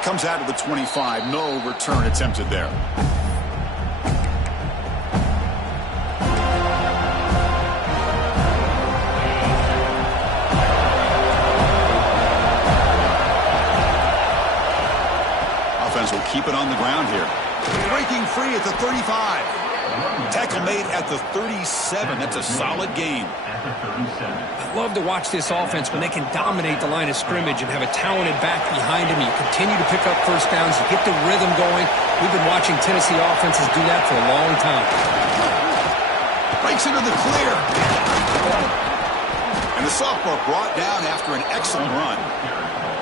It comes out to the 25. No return attempted there. Offense will keep it on the ground here. Breaking free at the 35. Tackle made at the 37. That's a solid gain. I love to watch this offense when they can dominate the line of scrimmage and have a talented back behind them. You continue to pick up first downs. You get the rhythm going. We've been watching Tennessee offenses do that for a long time. Breaks into the clear. And the sophomore brought down after an excellent run.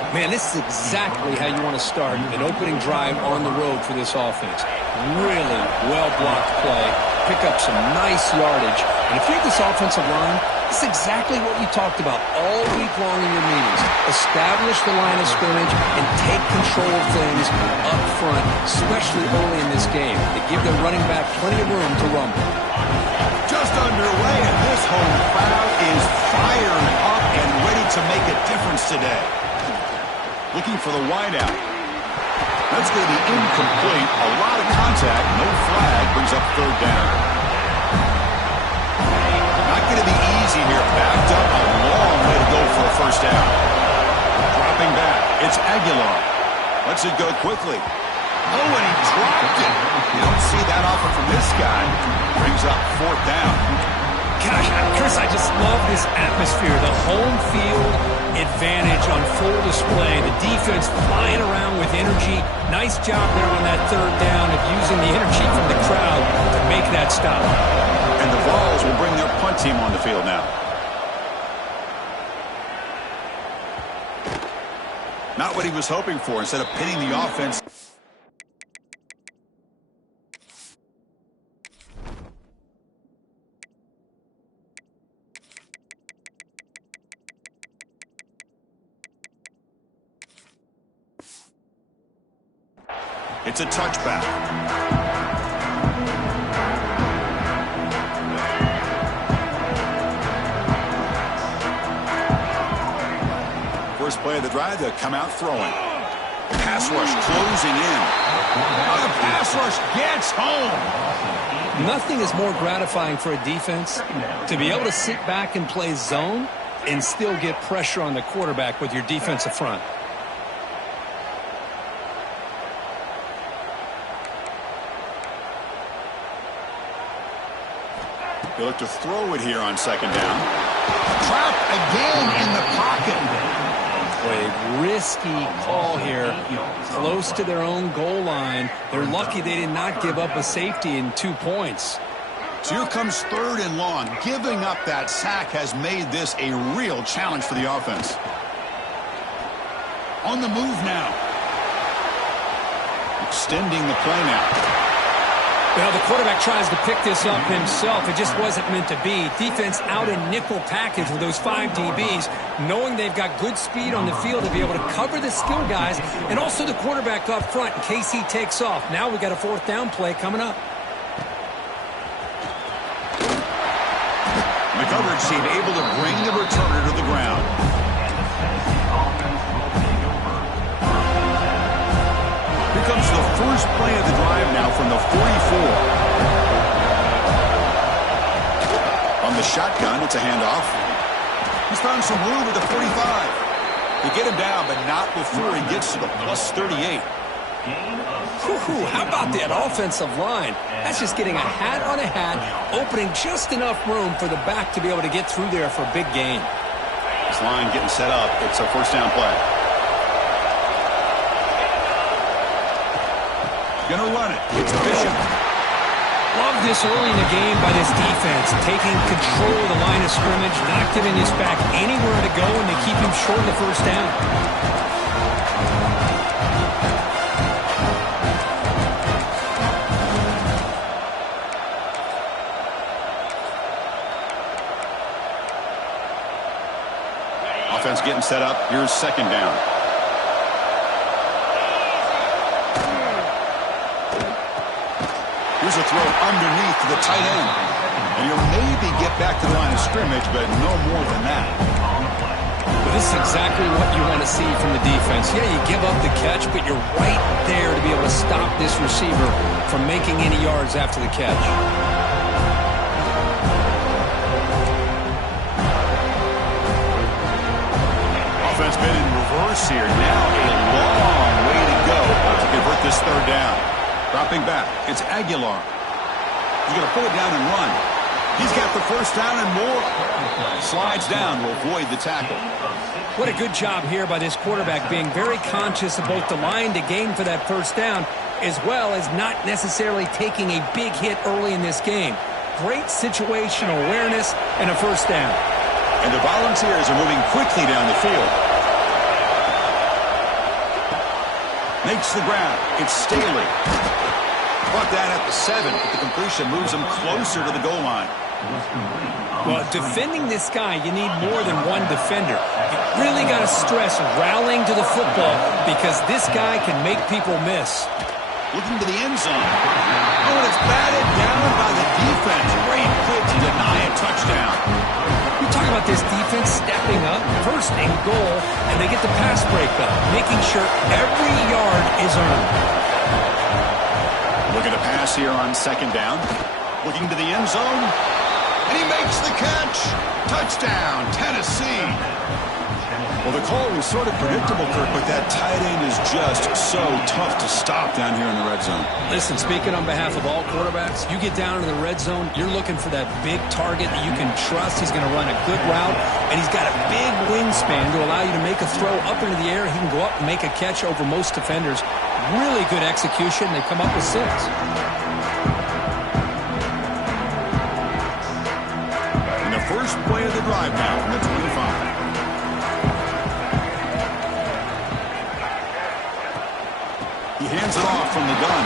Man, this is exactly how you want to start an opening drive on the road for this offense. Really well-blocked play. Pick up some nice yardage. And if you're this offensive line, this is exactly what you talked about all week long in your meetings. Establish the line of scrimmage and take control of things up front, especially early in this game. They give their running back plenty of room to rumble. Just underway, and this home crowd is fired up and ready to make a difference today. Looking for the wideout. That's going to be incomplete. A lot of contact. No flag. Brings up third down. Not going to be easy here. Backed up a long way to go for a first down. Dropping back. It's Aguilar. Lets it go quickly. Oh, and he dropped it. You don't see that often from this guy. Brings up fourth down. Gosh, Chris, I just love this atmosphere. The home field advantage on full display. The defense flying around with energy. Nice job there on that third down of using the energy from the crowd to make that stop. And the Vols will bring their punt team on the field now. Not what he was hoping for. Instead of pinning the offense. It's a touchback. First play of the drive, they come out throwing. Pass rush closing in. Oh, the pass rush gets home. Nothing is more gratifying for a defense to be able to sit back and play zone and still get pressure on the quarterback with your defensive front. They look to throw it here on second down. Trapped again in the pocket. A risky call here. Close to their own goal line. They're lucky they did not give up a safety in 2 points. So here comes third and long. Giving up that sack has made this a real challenge for the offense. On the move now. Extending the play now. Well, the quarterback tries to pick this up himself. It just wasn't meant to be. Defense out in nickel package with those 5 DBs, knowing they've got good speed on the field to be able to cover the skill guys and also the quarterback up front in case he takes off. Now we got a fourth down play coming up. The coverage team able to bring the returner to the ground. Here comes the first play of the drive now from the 44. On the shotgun, it's a handoff. He's found some room at the 45. They get him down, but not before he gets to the plus 38. How about that offensive line? That's just getting a hat on a hat, opening just enough room for the back to be able to get through there for a big gain. This line getting set up. It's a first down play. Gonna run it. It's Bishop. Love this early in the game by this defense, taking control of the line of scrimmage, not giving his back anywhere to go, and they keep him short of the first down. Offense getting set up. Here's second down. Here's a throw underneath to the tight end. And he'll maybe get back to the line of scrimmage, but no more than that. This is exactly what you want to see from the defense. Yeah, you give up the catch, but you're right there to be able to stop this receiver from making any yards after the catch. Offense been in reverse here. Now a long way to go to convert this third down. Dropping back, it's Aguilar. He's going to pull it down and run. He's got the first down and more. Slides down to avoid the tackle. What a good job here by this quarterback, being very conscious of both the line to gain for that first down, as well as not necessarily taking a big hit early in this game. Great situational awareness and a first down. And the Volunteers are moving quickly down the field. Makes the grab. It's Staley. Brought down at the 7, but the completion moves him closer to the goal line. Well, defending this guy, you need more than one defender. You really got to stress rallying to the football because this guy can make people miss. Looking to the end zone. Oh, and it's batted down by the defense. Great play to deny a touchdown. We talk about this defense stepping up, first and goal, and they get the pass breakup, making sure every yard is earned. Look at a pass here on second down. Looking to the end zone. And he makes the catch. Touchdown, Tennessee. Well, the call was sort of predictable, Kirk, but that tight end is just so tough to stop down here in the red zone. Listen, speaking on behalf of all quarterbacks, you get down in the red zone, you're looking for that big target that you can trust. He's going to run a good route, and he's got a big wingspan to allow you to make a throw up into the air. He can go up and make a catch over most defenders. Really good execution. They come up with 6. And the first play of the drive now from the 25. He hands it off from the gun.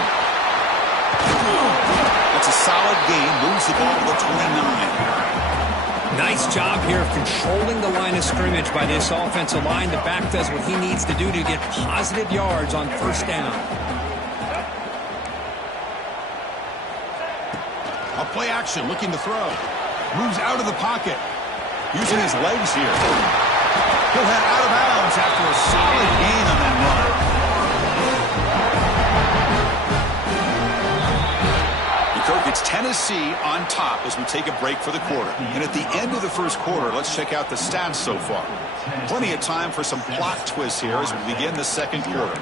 That's a solid gain. Moves the ball to the 29. Nice job here of controlling the line of scrimmage by this offensive line. The back does what he needs to do to get positive yards on first down. A play action, looking to throw. Moves out of the pocket. Using his legs here. He'll head out of bounds after a solid gain on that run. Kirk, it's Tennessee on top as we take a break for the quarter. And at the end of the first quarter, let's check out the stats so far. Plenty of time for some plot twists here as we begin the second quarter.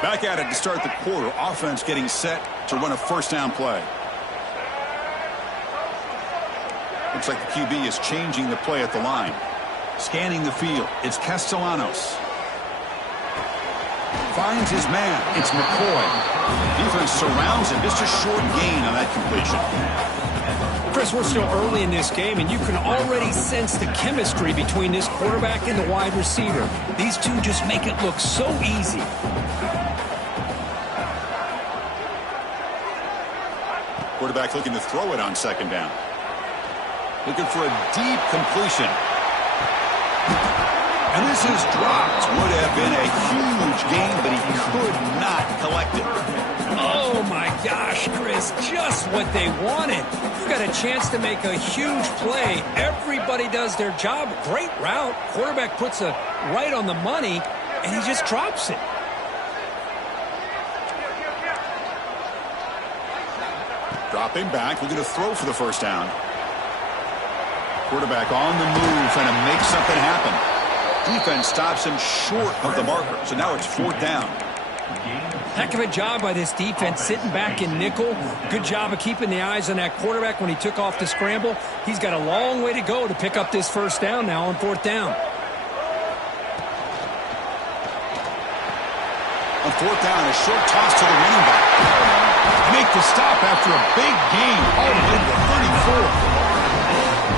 Back at it to start the quarter. Offense getting set to run a first down play. Looks like the QB is changing the play at the line. Scanning the field. It's Castellanos. Finds his man. It's McCoy. Defense surrounds him. Just a short gain on that completion. Chris, we're still early in this game, and you can already sense the chemistry between this quarterback and the wide receiver. These two just make it look so easy. Quarterback looking to throw it on second down. Looking for a deep completion. And this is dropped. Would have been a huge gain, but he could not collect it. Oh, my gosh, Chris, just what they wanted. You got a chance to make a huge play. Everybody does their job. Great route. Quarterback puts it right on the money, and he just drops it. Dropping back, looking to throw for the first down. Quarterback on the move, trying to make something happen. Defense stops him short of the marker, so now it's fourth down. Heck of a job by this defense, sitting back in nickel. Good job of keeping the eyes on that quarterback when he took off the scramble. He's got a long way to go to pick up this first down now on fourth down. On fourth down, a short toss to the running back. Make the stop after a big gain all the way to the 34.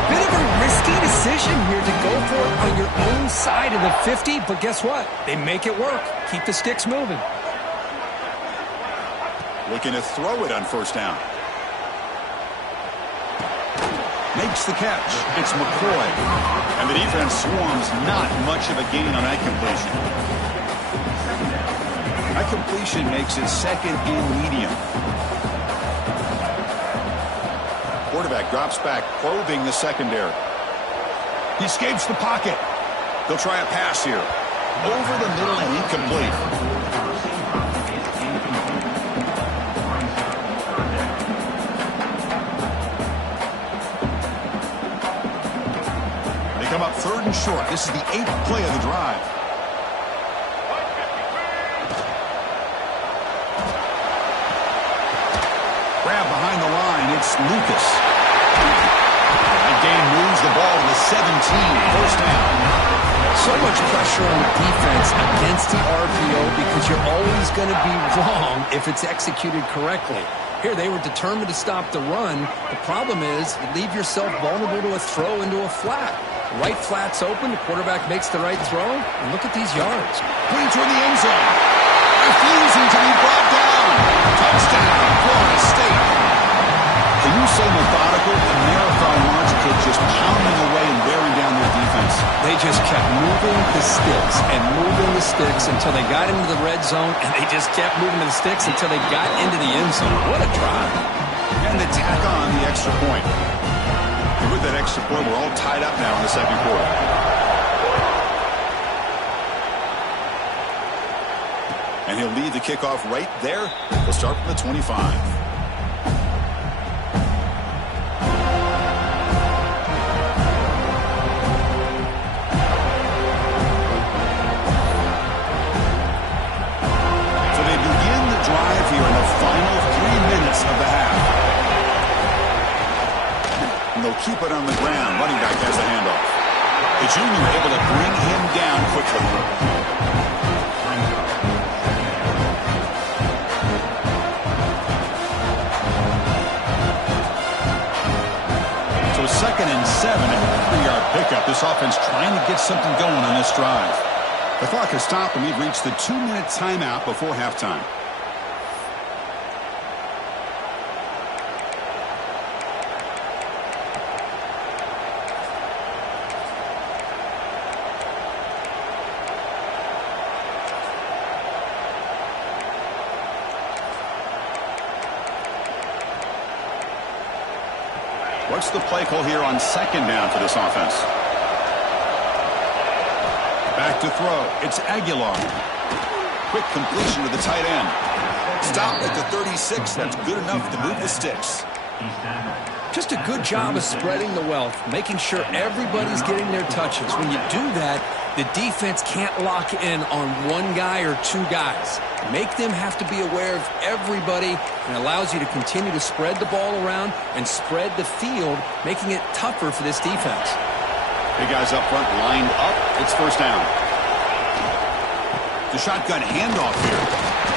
Bit of a risky decision here to go for it on your own side of the 50, but guess what? They make it work. Keep the sticks moving. Looking to throw it on first down. Makes the catch. It's McCoy. And the defense swarms, not much of a gain on that completion. That completion makes it second and medium. quarterback drops back, probing the secondary. He escapes the pocket. They'll try a pass here. Over the middle and incomplete. They come up 3rd and short. This is the 8th play of the drive. Grab behind the line. It's Lucas. That gain moves the ball to the 17. First down. So much pressure on the defense against the RPO because you're always going to be wrong if it's executed correctly. Here, they were determined to stop the run. The problem is you leave yourself vulnerable to a throw into a flat. Right flat's open, the quarterback makes the right throw, and look at these yards. Putting toward the end zone. Refusing to be brought down. Touchdown, Florida State. Can you say methodical? A marathon march kid just pounding away and wearing down their defense. They just kept moving the sticks and moving the sticks until they got into the red zone, and they just kept moving the sticks until they got into the end zone. What a drive. And they tack on the extra point. And with that extra point, we're all tied up now in the second quarter. And he'll lead the kickoff right there. We'll start from the 25. Drive here in the final 3 minutes of the half. And they'll keep it on the ground. Running back has the handoff. The junior able to bring him down quickly. So 2nd and 7 and a 3-yard pickup. This offense trying to get something going on this drive. The clock has stopped and we've reached the 2-minute timeout before halftime. What's the play call here on 2nd down for this offense? Back to throw. It's Aguilar. Quick completion to the tight end. Stop at the 36. That's good enough to move the sticks. Just a good job of spreading the wealth, making sure everybody's getting their touches. When you do that, the defense can't lock in on one guy or two guys. Make them have to be aware of everybody, and allows you to continue to spread the ball around and spread the field, making it tougher for this defense. Big guys up front lined up. It's first down. The shotgun handoff here.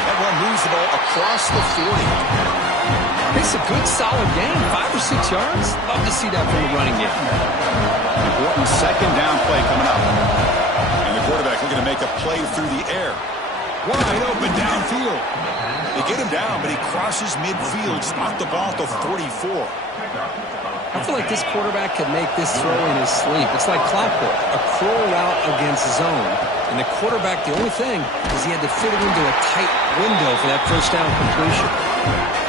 That one moves the ball across the 40. It's a good, solid game. 5 or 6 yards. Love to see that from the running game. Important 2nd down play coming up. And the quarterback looking to make a play through the air. Wide open downfield. They get him down, but he crosses midfield. Spot the ball to 44. I feel like this quarterback could make this throw in his sleep. It's like clockwork. A curl route against zone. And the quarterback, the only thing is he had to fit it into a tight window for that first down completion.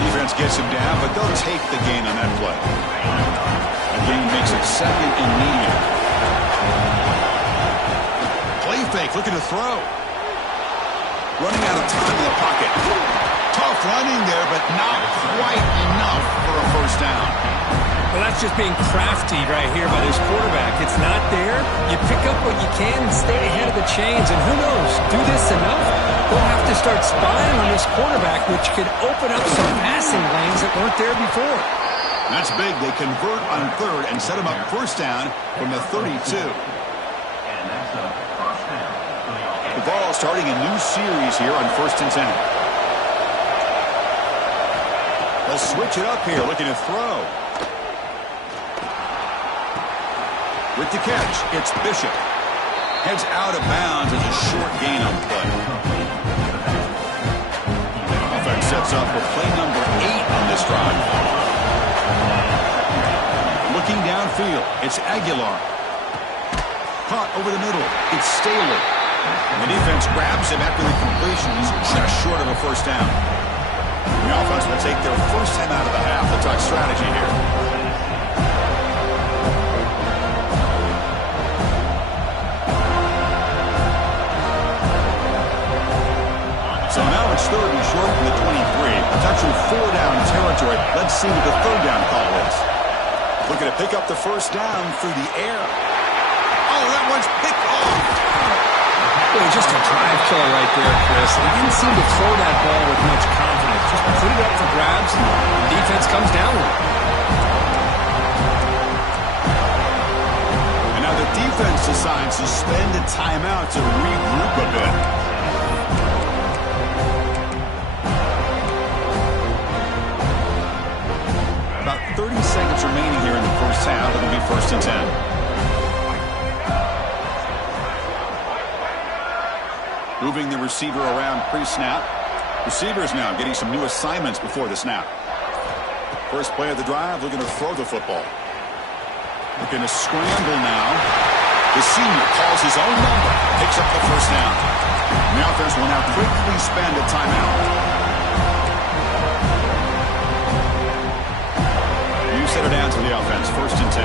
Defense gets him down, but they'll take the gain on that play. The gain makes it 2nd and medium. Play fake, looking to throw. Running out of time in the pocket. Tough running there, but not quite enough for a first down. Well, that's just being crafty right here by this quarterback. It's not there. You pick up what you can and stay ahead of the chains. And who knows, do this enough, they'll have to start spying on this quarterback, which could open up some passing lanes that weren't there before. That's big. They convert on 3rd and set him up first down from the 32. The ball starting a new series here on 1st and 10. They'll switch it up here, looking to throw. With the catch, it's Bishop. Heads out of bounds as a short gain on the play. Offense sets up for play number 8 on this drive. Looking downfield, it's Aguilar. Caught over the middle, it's Staley. And the defense grabs him after the completion. He's just short of a first down. The offense will take their first time out of the half. They'll talk strategy here. third and short from the 23. It's actually 4-down territory. Let's see what the third down call is. Looking to pick up the first down through the air. Oh, that one's picked off. Boy, just a drive killer right there, Chris. He didn't seem to throw that ball with much confidence. Just put it up for grabs, and the defense comes down with it. And now the defense decides to spend a timeout to regroup a bit. About 30 seconds remaining here in the first half. It'll be 1st and 10. Moving the receiver around pre-snap. Receivers now getting some new assignments before the snap. First play of the drive, looking to throw the football. Looking to scramble now. The senior calls his own number. Picks up the first down. And the offense will now quickly spend a timeout. You set it down to the offense. 1st and 10.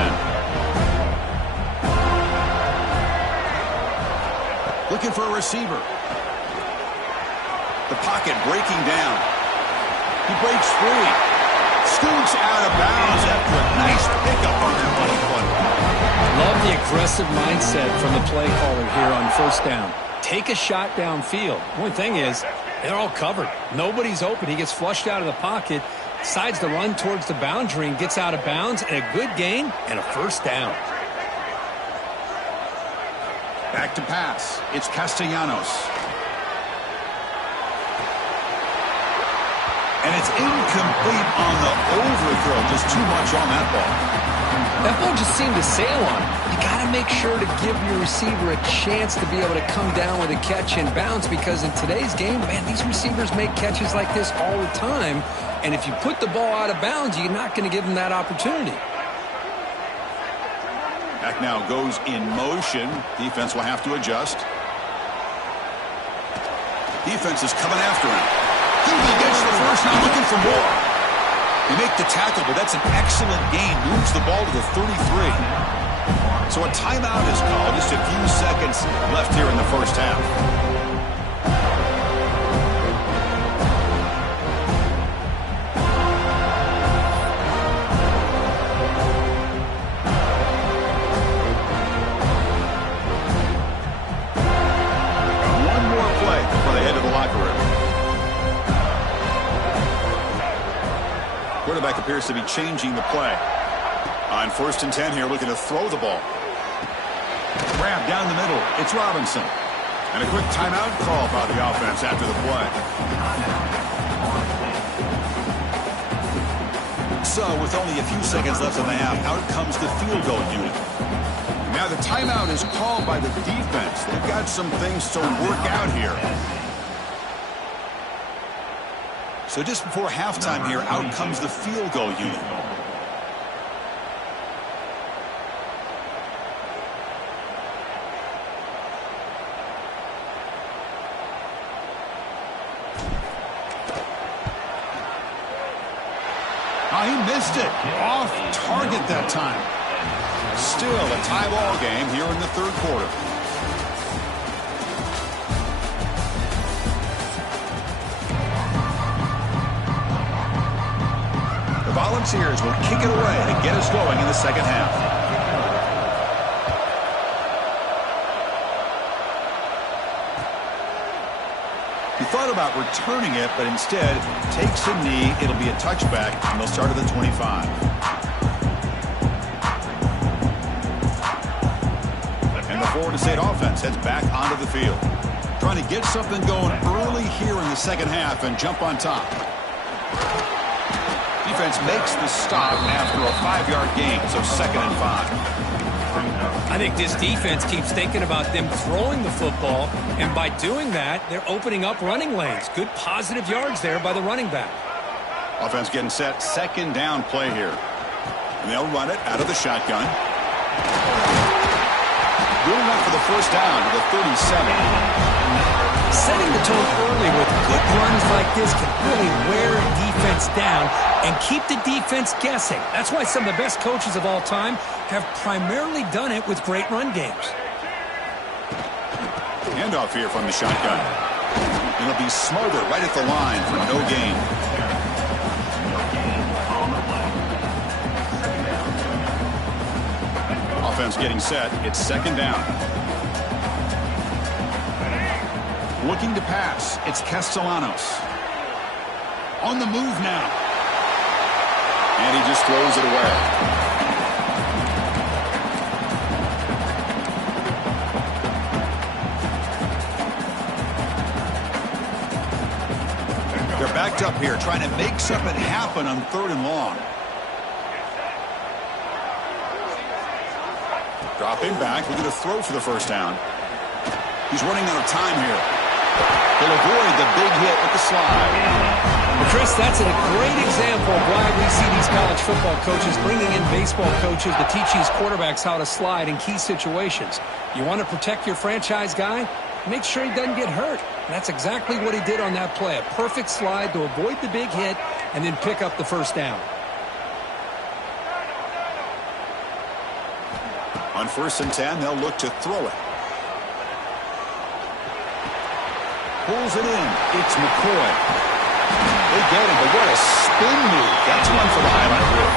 Looking for a receiver. The pocket breaking down. He breaks free. Scoots out of bounds after a nice pickup on that money play. Love the aggressive mindset from the play caller here on 1st down. Take a shot downfield. One thing is, they're all covered. Nobody's open. He gets flushed out of the pocket, decides to run towards the boundary and gets out of bounds, and a good gain and a 1st down. Back to pass. It's Castellanos. And it's incomplete on the overthrow. Just too much on that ball. That ball just seemed to sail on him. You got to make sure to give your receiver a chance to be able to come down with a catch and bounce, because in today's game, man, these receivers make catches like this all the time. And if you put the ball out of bounds, you're not going to give them that opportunity. Back now goes in motion. Defense will have to adjust. Defense is coming after him. He gets the first, now looking for more. They make the tackle, but that's an excellent gain. Moves the ball to the 33. So a timeout is called. Just a few seconds left here in the first half. One more play before they head to the locker room. Quarterback appears to be changing the play. On 1st and 10 here, looking to throw the ball. Grab down the middle. It's Robinson. And a quick timeout call by the offense after the play. So, with only a few seconds left in the half, out comes the field goal unit. Now the timeout is called by the defense. They've got some things to work out here. So just before halftime here, out comes the field goal unit. Oh, he missed it. Off target that time. Still a tie ball game here in the 3rd quarter. Volunteers will kick it away to get us going in the 2nd half. He thought about returning it, but instead takes a knee. It'll be a touchback, and they'll start at the 25. And the Florida State offense heads back onto the field. Trying to get something going early here in the 2nd half and jump on top. Defense makes the stop after a 5-yard gain, so 2nd and 5. I think this defense keeps thinking about them throwing the football, and by doing that, they're opening up running lanes. Good positive yards there by the running back. Offense getting set, 2nd down play here. And they'll run it out of the shotgun. Going up for the first down to the 37. Setting the tone early with good runs like this can really wear a defense down and keep the defense guessing. That's why some of the best coaches of all time have primarily done it with great run games. Handoff here from the shotgun. He'll be smothered right at the line for no gain. Offense getting set. It's second down. Looking to pass. It's Castellanos. On the move now. And he just throws it away. They're backed up here trying to make something happen on 3rd and long. Dropping back. We're going to throw for the first down. He's running out of time here. He'll avoid the big hit with the slide. Well, Chris, that's a great example of why we see these college football coaches bringing in baseball coaches to teach these quarterbacks how to slide in key situations. You want to protect your franchise guy? Make sure he doesn't get hurt. And that's exactly what he did on that play. A perfect slide to avoid the big hit and then pick up the first down. On 1st and 10, they'll look to throw it. Pulls it in. It's McCoy. They get him, but what a spin move. That's one for the highlight reel.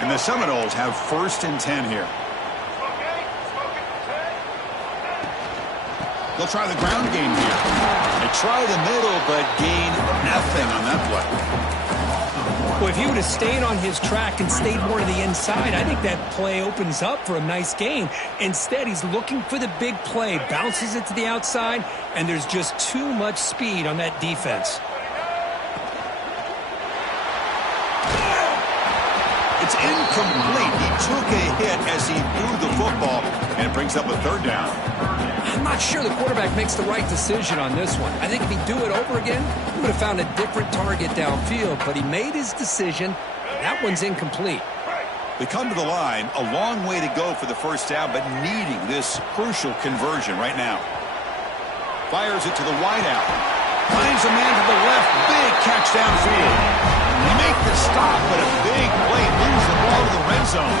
And the Seminoles have 1st and 10 here. They'll try the ground game here. They try the middle, but gain nothing on that play. Well, if he would have stayed on his track and stayed more to the inside, I think that play opens up for a nice gain. Instead, he's looking for the big play, bounces it to the outside, and there's just too much speed on that defense. It's incomplete. He took a hit as he threw the football, and it brings up a 3rd down. I'm not sure the quarterback makes the right decision on this one. I think if he'd do it over again, he would have found a different target downfield, but he made his decision, and that one's incomplete. They come to the line, a long way to go for the first down, but needing this crucial conversion right now. Fires it to the wideout. Finds a man to the left. Big catch downfield. They make the stop, but a big play moves the ball to the red zone.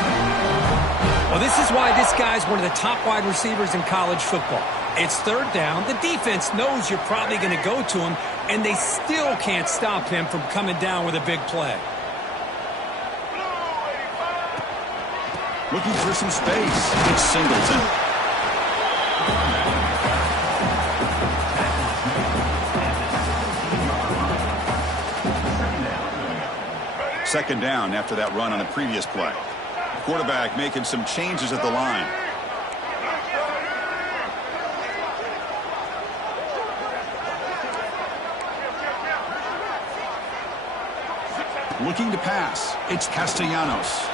Well, this is why this guy's one of the top wide receivers in college football. It's 3rd down. The defense knows you're probably going to go to him, and they still can't stop him from coming down with a big play. Looking for some space. It's Singleton. Second down after that run on the previous play. Quarterback making some changes at the line. Looking to pass. It's Castellanos.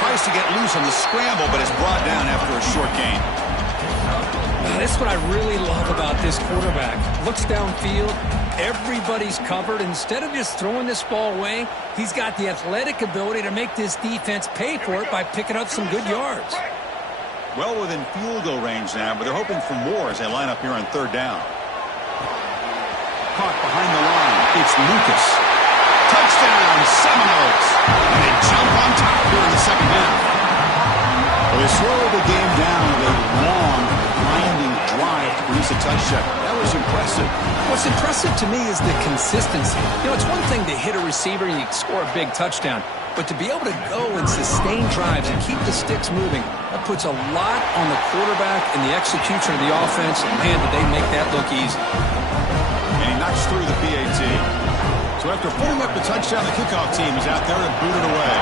Tries to get loose on the scramble, but is brought down after a short gain. This is what I really love about this quarterback. Looks downfield. Everybody's covered. Instead of just throwing this ball away, he's got the athletic ability to make this defense pay for it by picking up some good yards. Well within field goal range now, but they're hoping for more as they line up here on 3rd down. Caught behind the line. It's Lucas. Touchdown, Seminoles. And they jump on top here in the second half. Well, they slowed the game down with a long, winding drive to produce a touchdown. That was impressive. What's impressive to me is the consistency. You know, it's one thing to hit a receiver and you score a big touchdown, but to be able to go and sustain drives and keep the sticks moving, that puts a lot on the quarterback and the execution of the offense, and man, did they make that look easy. And he knocks through the PAT. So after putting up the touchdown, the kickoff team is out there to boot it away.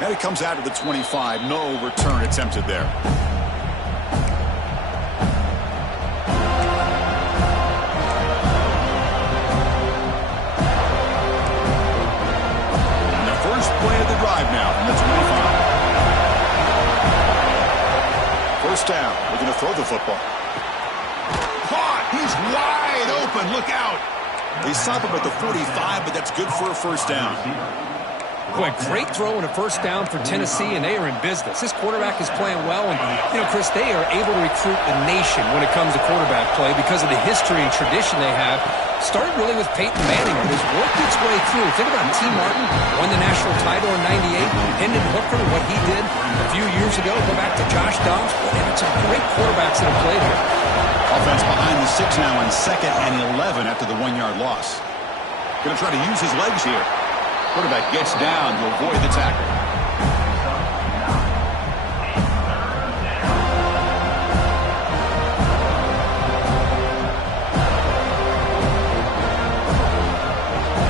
And it comes out to the 25. No return attempted there. And the first play of the drive now from the 25. First down. We're going to throw the football. Caught. He's wide open. Look out. They stop him at the 45, but that's good for a first down. Boy, great throw and a first down for Tennessee, and they are in business. This quarterback is playing well, and, you know, Chris, they are able to recruit the nation when it comes to quarterback play because of the history and tradition they have Started really with Peyton Manning, but has worked its way through. Think about T. Martin, won the national title in '98. Hendon Hooker, what he did a few years ago. Go back to Josh Dobbs. They've had some great quarterbacks that have played here. Offense behind the 6 now on 2nd and 11 after the 1-yard loss. Going to try to use his legs here. Quarterback gets down to avoid the tackle.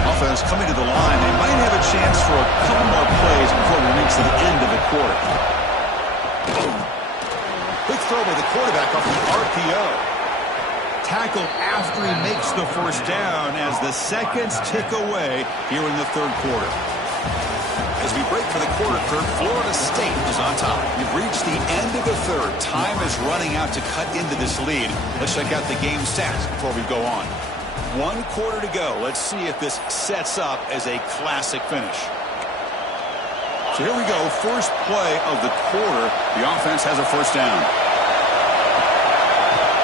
Offense coming to the line. They might have a chance for a couple more plays before we reach the end of the quarter. Quick throw by the quarterback off the RPO. Tackle after he makes the first down as the seconds tick away here in the third quarter. As we break for the quarter third, Florida State is on top. We've reached the end of the third. Time is running out to cut into this lead. Let's check out the game stats before we go on. 1 quarter to go. Let's see if this sets up as a classic finish. So here we go. First play of the quarter. The offense has a first down.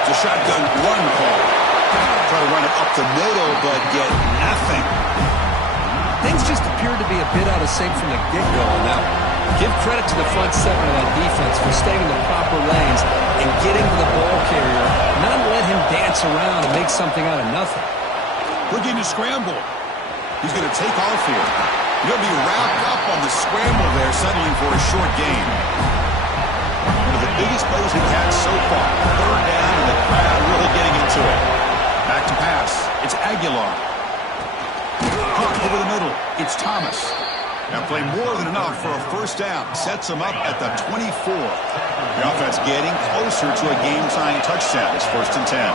It's a shotgun run call. Try to run it up the middle, but get nothing. Things just appeared to be a bit out of sync from the get-go on that one. Give credit to the front 7 of that defense for staying in the proper lanes and getting to the ball carrier, not let him dance around and make something out of nothing. Looking to scramble. He's going to take off here. He'll be wrapped up on the scramble there, settling for a short gain. One of the biggest plays we've had so far. Third down, and the crowd really getting into it. Back to pass. It's Aguilar. Caught over the middle. It's Thomas. Now play more than enough for a first down. Sets him up at the 24. The offense getting closer to a game-tying touchdown. It's 1st and 10.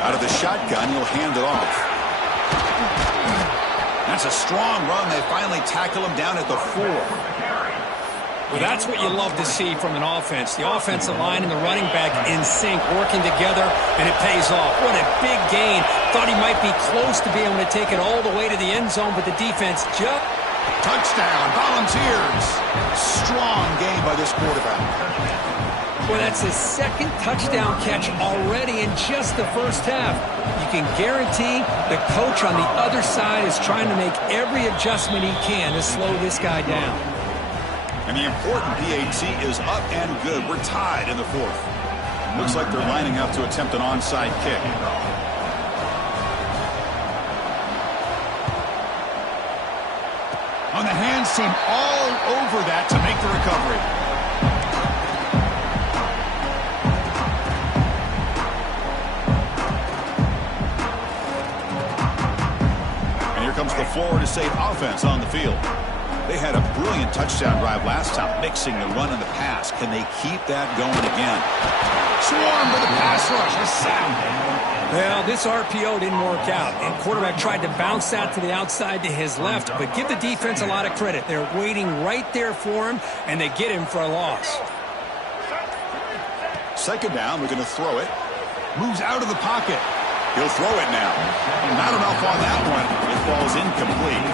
Out of the shotgun, he'll hand it off. That's a strong run. They finally tackle him down at the 4. Well, that's what you love to see from an offense. The offensive line and the running back in sync, working together, and it pays off. What a big gain. Thought he might be close to being able to take it all the way to the end zone, but the defense just... Touchdown, Volunteers. Strong game by this quarterback. Well, that's his 2nd touchdown catch already in just the first half. You can guarantee the coach on the other side is trying to make every adjustment he can to slow this guy down. And the important PAT is up and good. We're tied in the 4th. Looks like they're lining up to attempt an onside kick. On the hands team all over that to make the recovery. And here comes the Florida State offense on the field. They had a brilliant touchdown drive last time, mixing the run and the pass. Can they keep that going again? Swarm with the pass rush. A sack. Well, this RPO didn't work out, and quarterback tried to bounce that to the outside to his left, but give the defense a lot of credit. They're waiting right there for him, and they get him for a loss. 2nd down, we're going to throw it. Moves out of the pocket. He'll throw it now. Not enough on that one. It falls incomplete.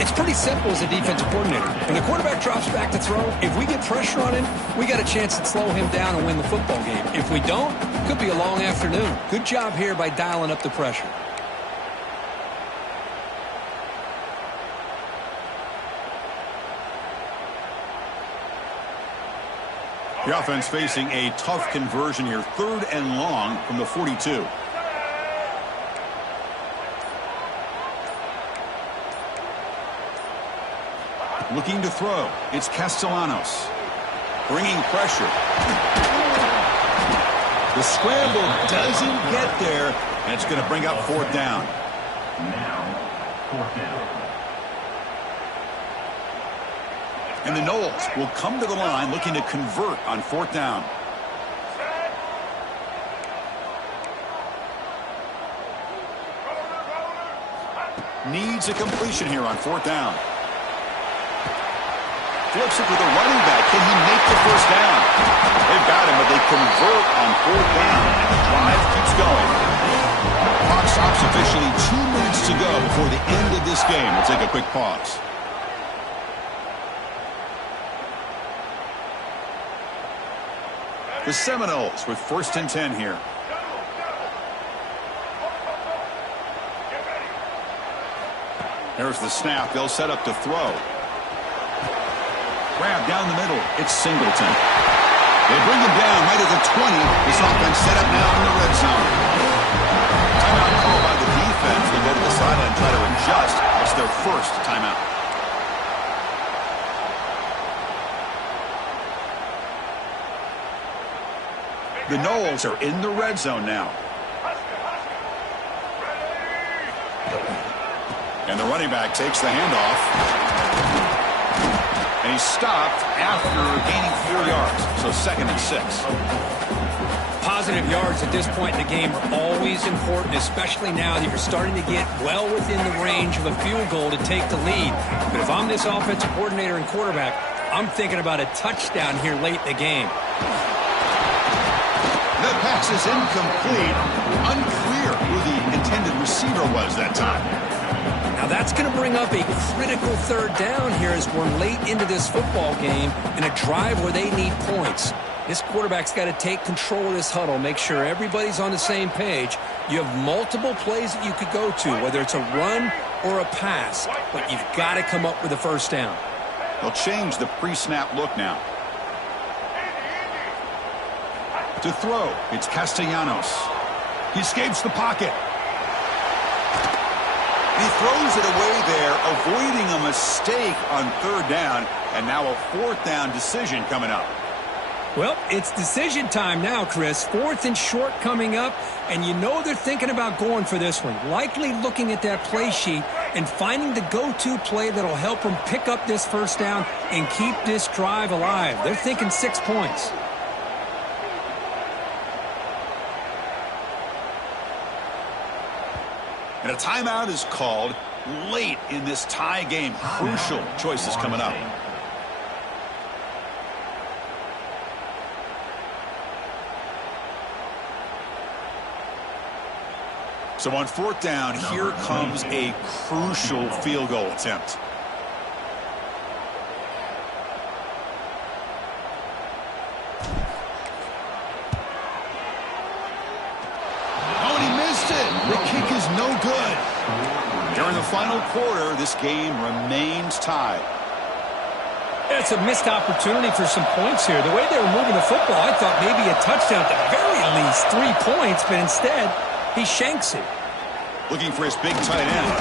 It's pretty simple as a defensive coordinator. When the quarterback drops back to throw, if we get pressure on him, we got a chance to slow him down and win the football game. If we don't, it could be a long afternoon. Good job here by dialing up the pressure. The offense facing a tough conversion here. 3rd and long from the 42. Looking to throw. It's Castellanos. Bringing pressure. The scramble doesn't get there, and it's going to bring up 4th down. Now, 4th down. And the Noles will come to the line looking to convert on 4th down. Needs a completion here on 4th down. Flips it to the running back. Can he make the first down? They've got him, but they convert on 4th down, and the drive keeps going. Clock stops officially. 2 minutes to go before the end of this game. We'll take a quick pause. The Seminoles with 1st and 10 here. There's the snap. They'll set up to throw. Grab down the middle. It's Singleton. They bring him down right at the 20. This offense set up now in the red zone. Timeout call by the defense. They go to the sideline and try to adjust. It's their first timeout. The Noles are in the red zone now. And the running back takes the handoff. And he's stopped after gaining 4 yards. So 2nd and 6. Positive yards at this point in the game are always important, especially now that you're starting to get well within the range of a field goal to take the lead. But if I'm this offensive coordinator and quarterback, I'm thinking about a touchdown here late in the game. The pass is incomplete. Unclear who the intended receiver was that time. Now that's going to bring up a critical 3rd down here as we're late into this football game in a drive where they need points. This quarterback's got to take control of this huddle, make sure everybody's on the same page. You have multiple plays that you could go to, whether it's a run or a pass, but you've got to come up with a 1st down. They'll change the pre-snap look now. To throw, it's Castellanos. He escapes the pocket. He throws it away there, avoiding a mistake on 3rd down, and now a 4th down decision coming up. Well, it's decision time now, Chris. 4th and short coming up, and you know they're thinking about going for this one. Likely looking at that play sheet and finding the go-to play that'll help them pick up this 1st down and keep this drive alive. They're thinking 6 points. And a timeout is called late in this tie game. Crucial choices coming up. So on 4th down, here comes a crucial field goal attempt. Oh, and he missed it. The kick is no good. During the final quarter, this game remains tied. It's a missed opportunity for some points here. The way they were moving the football, I thought maybe a touchdown at the very least, 3 points, but instead, he shanks it. Looking for his big tight end.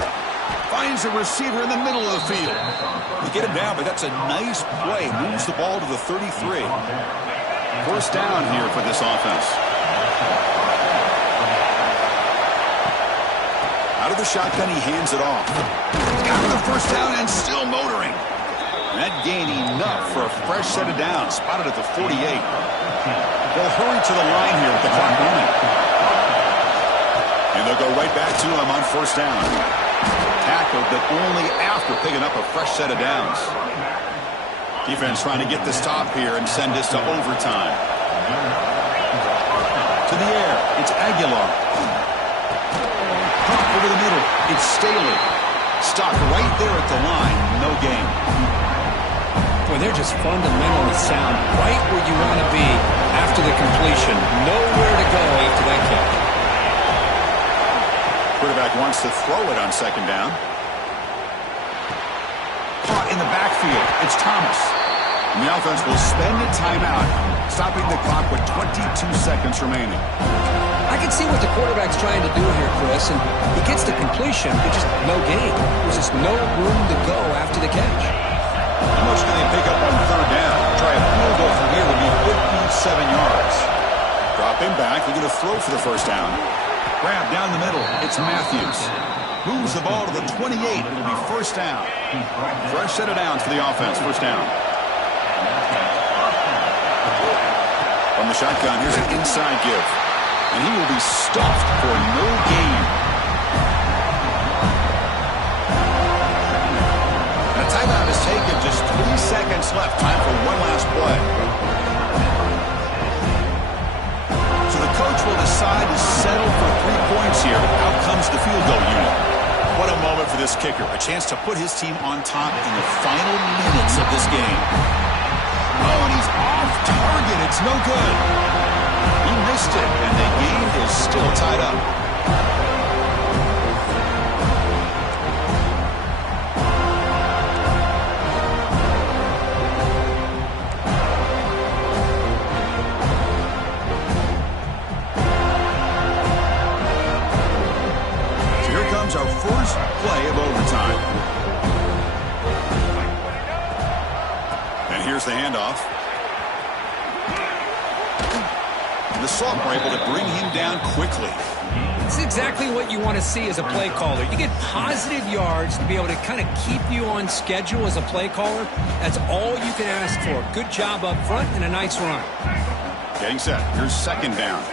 Finds a receiver in the middle of the field. They get him down, but that's a nice play. Moves the ball to the 33. 1st down here for this offense. Out of the shotgun, he hands it off. He's got the 1st down and still motoring. That gain enough for a fresh set of downs. Spotted at the 48. They'll hurry to the line here with the clock running. And they'll go right back to him on 1st down. Tackled, but only after picking up a fresh set of downs. Defense trying to get the stop here and send this to overtime. To the air, it's Aguilar. Pop over the middle, it's Staley. Stopped right there at the line, no gain. Boy, they're just fundamentally sound right where you want to be after the completion. Nowhere to go after that catch. Quarterback wants to throw it on 2nd down. Caught in the backfield. It's Thomas. And the offense will spend a timeout, stopping the clock with 22 seconds remaining. I can see what the quarterback's trying to do here, Chris, and he gets the completion, but just no gain. There's just no room to go after the catch. How much can they pick up on 3rd down? Try a field goal from here would be 57 yards. Drop him back. They're going to throw for the 1st down. Grab down the middle. It's Matthews. Moves the ball to the 28. It'll be 1st down. Fresh set of downs for the offense. 1st down. From the shotgun, here's an inside give. And he will be stuffed for no gain. And a timeout is taken. Just 3 seconds left. Time for one last play. So the coach will decide to settle for 3 points here. Out comes the field goal unit. What a moment for this kicker. A chance to put his team on top in the final minutes of this game. Oh, and he's off target. It's no good. He missed it, and the game is still tied up. here's the handoff. And the Sophomore able to bring him down quickly. It's exactly what you want to see as a play caller. You get positive yards to be able to kind of keep you on schedule as a play caller. That's all you can ask for. Good job up front and a nice run. Getting set. Here's second down.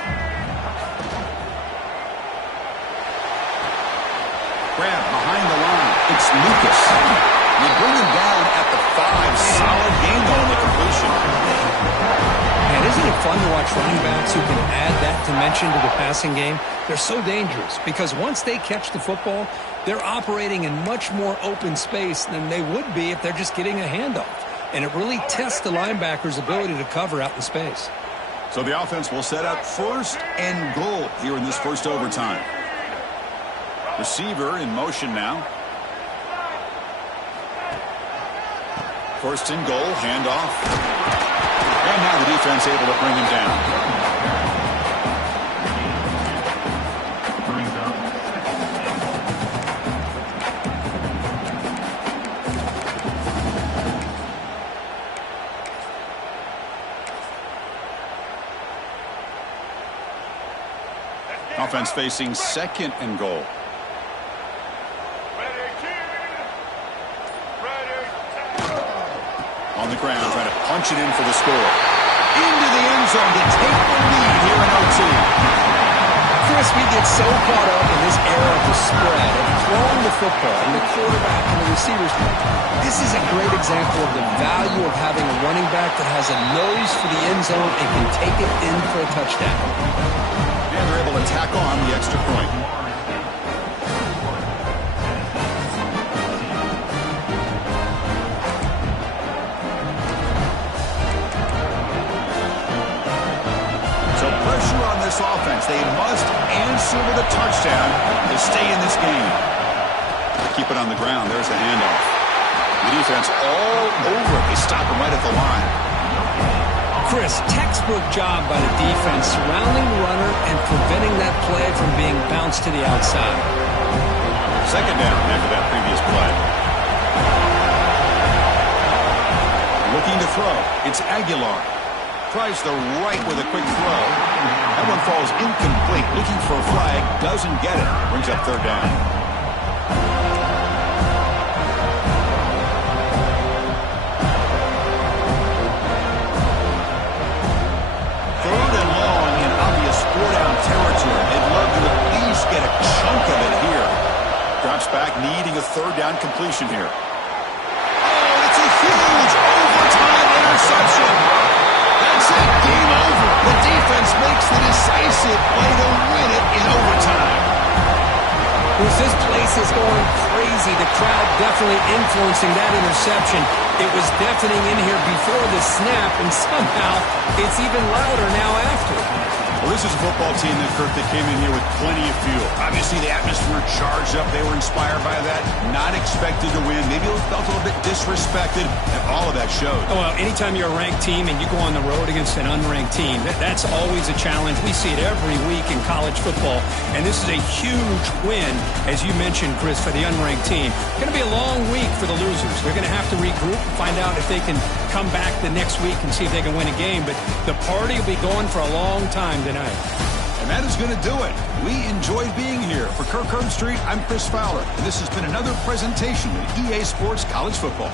Grab behind the line. It's Lucas. You bring him down at the 5. Solid gain, though, on the completion. Man, isn't it fun to watch running backs who can add that dimension to the passing game? They're so dangerous because once they catch the football, they're operating in much more open space than they would be if they're just getting a handoff. And it really tests the linebacker's ability to cover out in space. So the offense will set up first and goal here in this first overtime. Receiver in motion now. First and goal, handoff. And now the defense able to bring him down. Offense facing second and goal. On the ground, trying to punch it in for the score. Into the end zone to take the lead here in OT. Chris, we get so caught up in this era of the spread, of throwing the football, and the quarterback and the receivers. This is a great example of the value of having a running back that has a nose for the end zone and can take it in for a touchdown. And they're able to tack on the extra point. Pressure on this offense. They must answer with a touchdown to stay in this game. Keep it on the ground. There's the handoff. The defense all over it. They stop him right at the line. Chris, textbook job by the defense surrounding the runner and preventing that play from being bounced to the outside. Second down after that previous play. Looking to throw. It's Aguilar. Tries the right with a quick throw. That one falls incomplete. Looking for a flag. Doesn't get it. Brings up third down. Third and long in obvious four-down territory. They'd love to at least get a chunk of it here. Drops back, needing a third down completion here. Oh, it's a huge overtime interception. That's it. Game over. The defense makes the decisive play to win it in overtime. Bruce, this place is going crazy. The crowd definitely influencing that interception. It was deafening in here before the snap, and somehow it's even louder now after. Well, this is a football team that, Kirk, that came in here with plenty of fuel. Obviously, the atmosphere charged up. They were inspired by that. Not expected to win. Maybe it felt a little bit disrespected, and all of that showed. Oh, well, anytime you're a ranked team and you go on the road against an unranked team, that's always a challenge. We see it every week in college football, and this is a huge win, as you mentioned, Chris, for the unranked team. It's going to be a long week for the losers. They're going to have to regroup and find out if they can come back the next week and see if they can win a game. But the party will be going for a long time tonight. And that is going to do it. We enjoyed being here. For Kirk Street, I'm Chris Fowler, and this has been another presentation of EA Sports College Football.